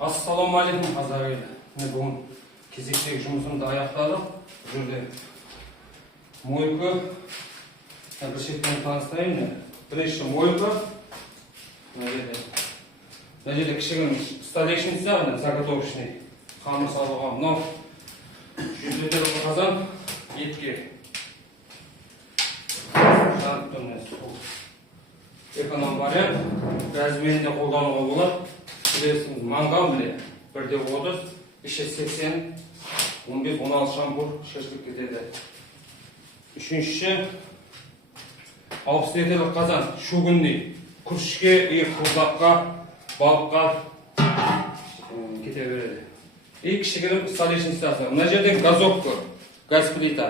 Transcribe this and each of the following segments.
Ассалаумағалейкум қазақ елі. Мен бүгін кезектегі жұмысымды аяқтадым. Бұл жерде мойка, бір шеттен таныстырайын. Бірінші мойка. Мына жерде кішігірім столешница, заготовочный қамыр салуға. Мынау 100 литрлік қазан етке. Жанып тұрмыз. Эконом вариант. Газбен де қолдануға болады. Білесіңіз, мангал міне, 1-30, 580, 15-16 шампур шашлык кетеді. Үшінші, 60 литрлік қазан, шөгінді, күрішке, құрдаққа, балыққа кете береді. Кішігірім столешницасы. Мына жерден газовка, газ плита.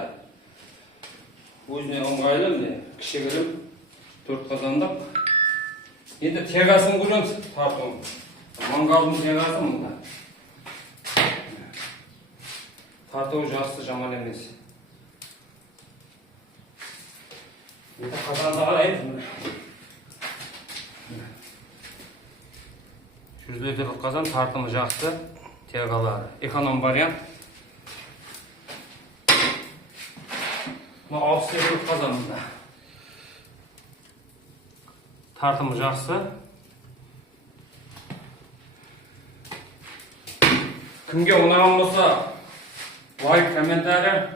Өзіне ыңғайлы міне, кішігірім 4 қазандық. Енді тегасын көреміз, тартуым. Мангалдың тегасы мұнда. Тартуы жақсы, жаман емес. Енді қазанда қарайын. 100 литрлік қазан, тартымы жақсы, тегалары. Эконом вариант. 60 литрлік қазан мұнда. Тартымы жақсы. Кімге ұнаған болса, лайк, комментарий,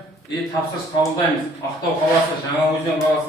тапсырыс қабылдаймыз. Ақтау қаласы, Жаңаөзен қаласы.